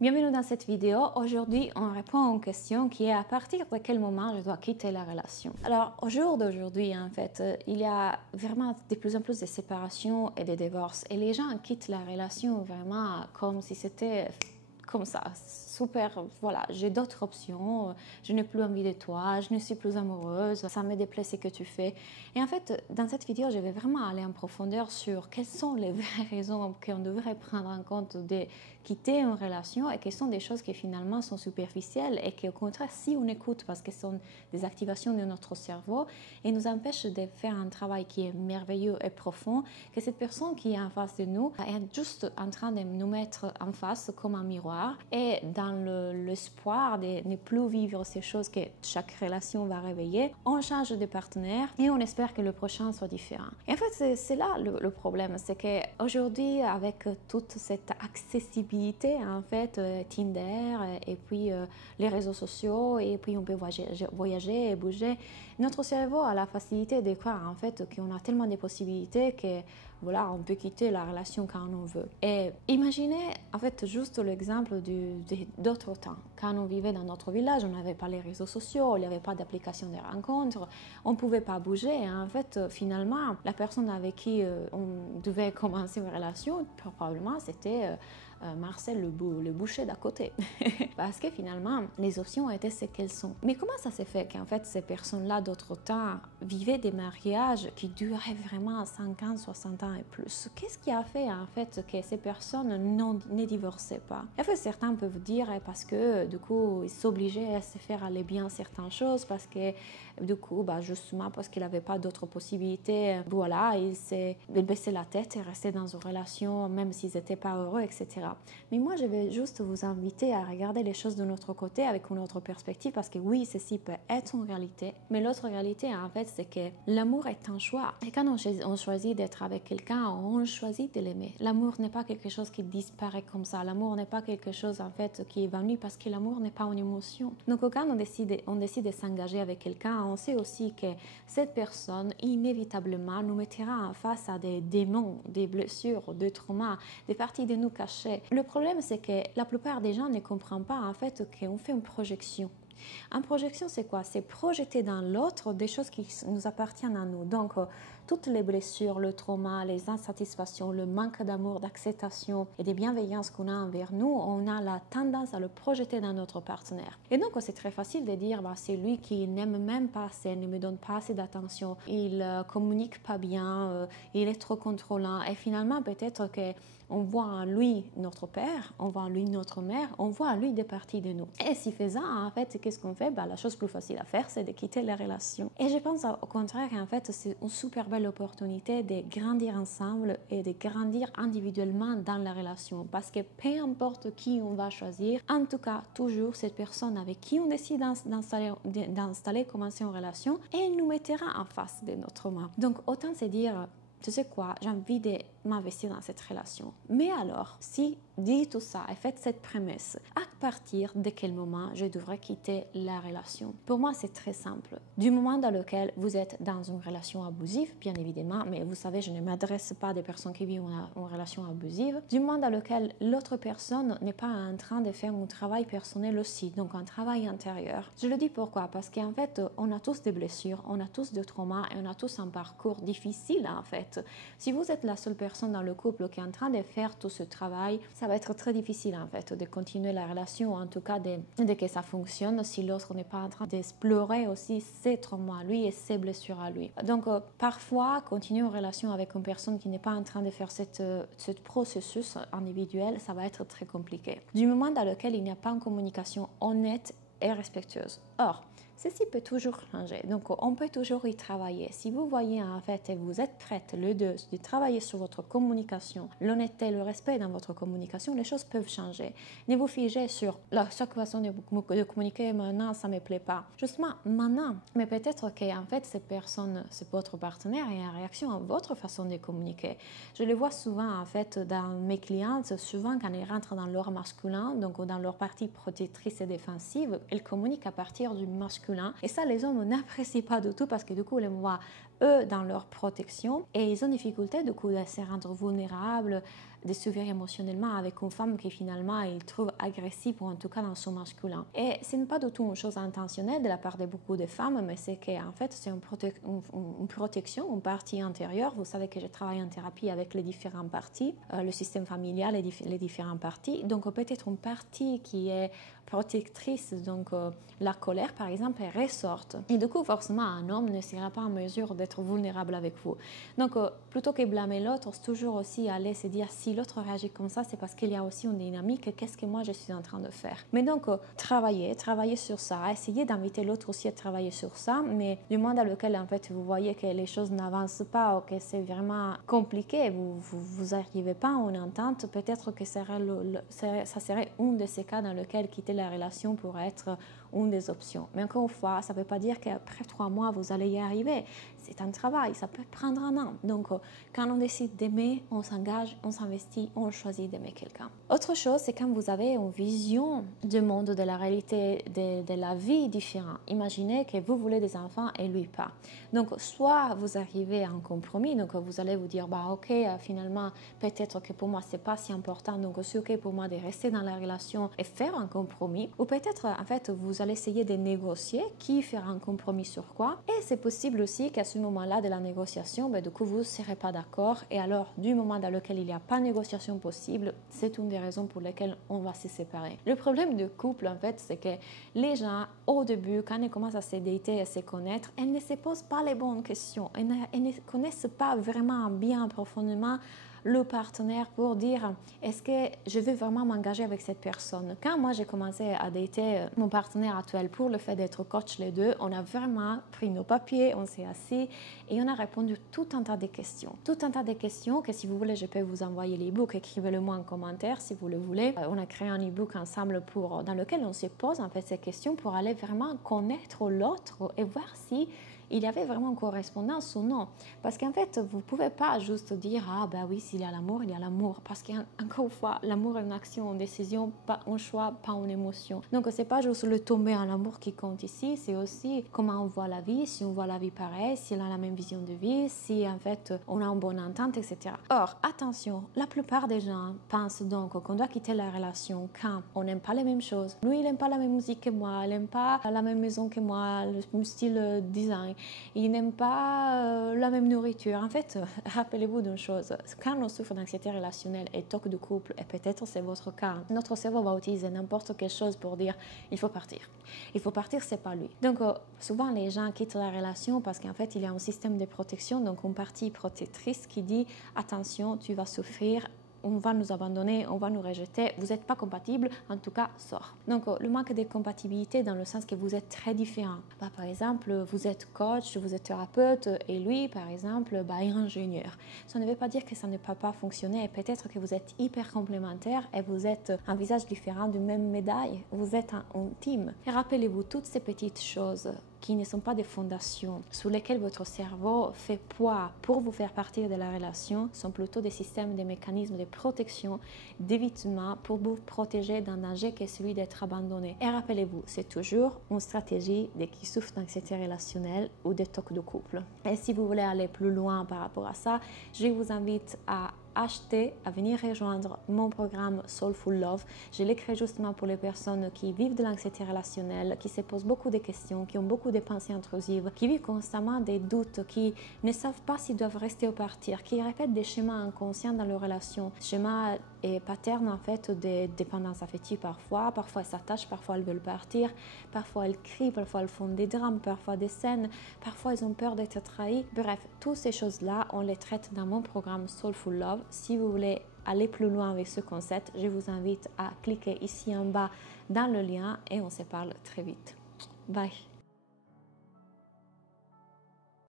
Bienvenue dans cette vidéo. Aujourd'hui, on répond à une question qui est à partir de quel moment je dois quitter la relation. Alors, au jour d'aujourd'hui, en fait, il y a vraiment de plus en plus de séparations et de divorces. Et les gens quittent la relation vraiment comme si c'était comme ça, super, voilà, j'ai d'autres options, je n'ai plus envie de toi, je ne suis plus amoureuse, ça me déplaît ce que tu fais. Et en fait, dans cette vidéo, je vais vraiment aller en profondeur sur quelles sont les vraies raisons qu'on devrait prendre en compte de quitter une relation et quelles sont des choses qui finalement sont superficielles et qui au contraire, si on écoute, parce que ce sont des activations de notre cerveau et nous empêchent de faire un travail qui est merveilleux et profond, que cette personne qui est en face de nous est juste en train de nous mettre en face comme un miroir. Et dans l'espoir de ne plus vivre ces choses que chaque relation va réveiller, on change de partenaire et on espère que le prochain soit différent. Et en fait, c'est là le problème, c'est qu'aujourd'hui, avec toute cette accessibilité, en fait, Tinder et puis les réseaux sociaux, et puis on peut voyager et bouger, notre cerveau a la facilité de croire en fait qu'on a tellement de possibilités que voilà, on peut quitter la relation quand on veut. Et imaginez en fait juste l'exemple d'autres temps. Quand on vivait dans notre village, on n'avait pas les réseaux sociaux, il n'y avait pas d'application de rencontres, on ne pouvait pas bouger. Et en fait, finalement, la personne avec qui on devait commencer une relation, probablement, c'était Marcel le boucher d'à côté. Parce que finalement, les options étaient ce qu'elles sont. Mais comment ça s'est fait qu'en fait, ces personnes-là d'autre temps vivaient des mariages qui duraient vraiment 50, 60 ans et plus? Qu'est-ce qui a fait en fait que ces personnes ne divorçaient pas? En fait, certains peuvent dire parce que du coup, ils s'obligeaient à se faire aller bien certaines choses, parce que du coup, justement, parce qu'il n'avait pas d'autres possibilités, voilà, ils baissaient la tête et restaient dans une relation, même s'ils n'étaient pas heureux, etc. Mais moi, je vais juste vous inviter à regarder les choses de notre côté avec une autre perspective, parce que oui, ceci peut être une réalité, mais l'autre réalité, en fait, c'est que l'amour est un choix. Et quand on choisit d'être avec quelqu'un, on choisit de l'aimer. L'amour n'est pas quelque chose qui disparaît comme ça. L'amour n'est pas quelque chose, en fait, qui est venu, parce que l'amour n'est pas une émotion. Donc, quand on décide de s'engager avec quelqu'un, on sait aussi que cette personne, inévitablement, nous mettra en face à des démons, des blessures, des traumas, des parties de nous cachées. Le problème, c'est que la plupart des gens ne comprennent pas, en fait, qu'on fait une projection. Une projection, c'est quoi? C'est projeter dans l'autre des choses qui nous appartiennent à nous. Donc, toutes les blessures, le trauma, les insatisfactions, le manque d'amour, d'acceptation et de bienveillance qu'on a envers nous, on a la tendance à le projeter dans notre partenaire. Et donc, c'est très facile de dire, c'est lui qui n'aime même pas assez, ne me donne pas assez d'attention, il communique pas bien, il est trop contrôlant. Et finalement, peut-être qu'on voit en lui notre père, on voit en lui notre mère, on voit en lui des parties de nous. Et si faisant, en fait, qu'est-ce qu'on fait? La chose plus facile à faire, c'est de quitter la relation. Et je pense au contraire, en fait, c'est une super belle opportunité de grandir ensemble et de grandir individuellement dans la relation. Parce que peu importe qui on va choisir, en tout cas, toujours cette personne avec qui on décide d'installer, commencer une relation, elle nous mettra en face de notre main. Donc, autant se dire, tu sais quoi, j'ai envie de m'investir dans cette relation. Mais alors, si dit tout ça et faites cette prémisse, à partir de quel moment je devrais quitter la relation? Pour moi, c'est très simple. Du moment dans lequel vous êtes dans une relation abusive, bien évidemment, mais vous savez, je ne m'adresse pas à des personnes qui vivent une relation abusive. Du moment dans lequel l'autre personne n'est pas en train de faire un travail personnel aussi, donc un travail intérieur. Je le dis pourquoi? Parce qu'en fait, on a tous des blessures, on a tous des traumas et on a tous un parcours difficile en fait. Si vous êtes la seule personne dans le couple qui est en train de faire tout ce travail, ça va être très difficile en fait de continuer la relation, en tout cas de que ça fonctionne si l'autre n'est pas en train d'explorer aussi ses traumas à lui et ses blessures à lui. Donc parfois, continuer une relation avec une personne qui n'est pas en train de faire ce processus individuel, ça va être très compliqué. Du moment dans lequel il n'y a pas une communication honnête et respectueuse. Or, ceci peut toujours changer, donc on peut toujours y travailler. Si vous voyez en fait et vous êtes prête, les deux, de travailler sur votre communication, l'honnêteté, le respect dans votre communication, les choses peuvent changer. Ne vous figez sur chaque façon de communiquer, maintenant ça ne me plaît pas. Justement, maintenant, mais peut-être qu'en fait cette personne, c'est votre partenaire et en réaction à votre façon de communiquer. Je le vois souvent en fait dans mes clientes, souvent quand elles rentrent dans leur masculin, donc dans leur partie protectrice et défensive, elles communiquent à partir du masculin. Et ça, les hommes n'apprécient pas du tout parce que du coup, ils les voient eux dans leur protection et ils ont difficulté du coup à se rendre vulnérables, de subir émotionnellement avec une femme qui finalement il trouve agressive, ou en tout cas dans son masculin. Et ce n'est pas du tout une chose intentionnelle de la part de beaucoup de femmes, mais c'est qu'en fait c'est une protection, une partie intérieure. Vous savez que je travaille en thérapie avec les différentes parties, le système familial et les différentes parties. Donc peut-être une partie qui est protectrice, donc la colère par exemple, elle ressorte. Et du coup, forcément, un homme ne sera pas en mesure d'être vulnérable avec vous. Donc, plutôt que blâmer l'autre, c'est toujours aussi aller se dire si l'autre réagit comme ça, c'est parce qu'il y a aussi une dynamique, qu'est-ce que moi je suis en train de faire. Mais donc, travailler sur ça, essayer d'inviter l'autre aussi à travailler sur ça, mais du moment dans lequel en fait vous voyez que les choses n'avancent pas ou que c'est vraiment compliqué, vous n'arrivez pas à une entente, peut-être que ça serait un de ces cas dans lequel quitter la relation pourrait être une des options. Mais encore une fois, ça ne veut pas dire qu'après 3 mois, vous allez y arriver. C'est un travail, ça peut prendre un an. Donc, quand on décide d'aimer, on s'engage, on s'investit, on choisit d'aimer quelqu'un. Autre chose, c'est quand vous avez une vision du monde, de la réalité, de la vie différente. Imaginez que vous voulez des enfants et lui pas. Donc, soit vous arrivez à un compromis, donc vous allez vous dire, bah ok, finalement, peut-être que pour moi, c'est pas si important, donc c'est ok pour moi de rester dans la relation et faire un compromis. Ou peut-être, en fait, vous allez essayer de négocier qui fera un compromis sur quoi. Et c'est possible aussi qu'à ce moment-là de la négociation, du coup, vous ne serez pas d'accord. Et alors, du moment dans lequel il n'y a pas de négociation possible, c'est une des raisons pour lesquelles on va se séparer. Le problème du couple, en fait, c'est que les gens, au début, quand ils commencent à se dater et à se connaître, elles ne se posent pas les bonnes questions. Elles ne connaissent pas vraiment bien profondément le partenaire pour dire est-ce que je veux vraiment m'engager avec cette personne. Quand moi j'ai commencé à dater mon partenaire actuel pour le fait d'être coach les deux, on a vraiment pris nos papiers, on s'est assis et on a répondu tout un tas de questions. Tout un tas de questions que si vous voulez je peux vous envoyer l'e-book, écrivez-le moi en commentaire si vous le voulez. On a créé un e-book ensemble dans lequel on se pose en fait ces questions pour aller vraiment connaître l'autre et voir si il y avait vraiment une correspondance ou non. Parce qu'en fait, vous ne pouvez pas juste dire « Ah ben oui, s'il y a l'amour, il y a l'amour ». Parce qu'encore une fois, l'amour est une action, une décision, pas un choix, pas une émotion. Donc, ce n'est pas juste le tomber en amour qui compte ici, c'est aussi comment on voit la vie, si on voit la vie pareil, si on a la même vision de vie, si en fait on a une bonne entente, etc. Or, attention, la plupart des gens pensent donc qu'on doit quitter la relation quand on n'aime pas les mêmes choses. Lui, il n'aime pas la même musique que moi, il n'aime pas la même maison que moi, le même style design. Il n'aime pas la même nourriture. En fait, rappelez-vous d'une chose, quand on souffre d'anxiété relationnelle et toc de couple, et peut-être c'est votre cas, notre cerveau va utiliser n'importe quelle chose pour dire il faut partir. Il faut partir, c'est pas lui. Donc souvent les gens quittent la relation parce qu'en fait il y a un système de protection, donc une partie protectrice qui dit attention, tu vas souffrir, on va nous abandonner, on va nous rejeter, vous n'êtes pas compatibles, en tout cas, sort. Donc, le manque de compatibilité dans le sens que vous êtes très différents. Par exemple, vous êtes coach, vous êtes thérapeute et lui, par exemple, est ingénieur. Ça ne veut pas dire que ça ne peut pas fonctionner et peut-être que vous êtes hyper complémentaires et vous êtes un visage différent d'une même médaille. Vous êtes un team. Et rappelez-vous toutes ces petites choses qui ne sont pas des fondations sur lesquelles votre cerveau fait poids pour vous faire partir de la relation sont plutôt des systèmes, des mécanismes de protection, d'évitement pour vous protéger d'un danger qui est celui d'être abandonné. Et rappelez-vous, c'est toujours une stratégie de qui souffre d'anxiété relationnelle ou de toc de couple. Et si vous voulez aller plus loin par rapport à ça, je vous invite à venir rejoindre mon programme Soulful Love. Je l'ai créé justement pour les personnes qui vivent de l'anxiété relationnelle, qui se posent beaucoup de questions, qui ont beaucoup de pensées intrusives, qui vivent constamment des doutes, qui ne savent pas s'ils doivent rester ou partir, qui répètent des schémas inconscients dans leurs relations, schémas et patterns en fait de dépendance affective parfois elles s'attachent, parfois elles veulent partir, parfois elles crient, parfois elles font des drames, parfois des scènes, parfois elles ont peur d'être trahies. Bref, toutes ces choses-là, on les traite dans mon programme Soulful Love. Si vous voulez aller plus loin avec ce concept, je vous invite à cliquer ici en bas dans le lien et on se parle très vite. Bye!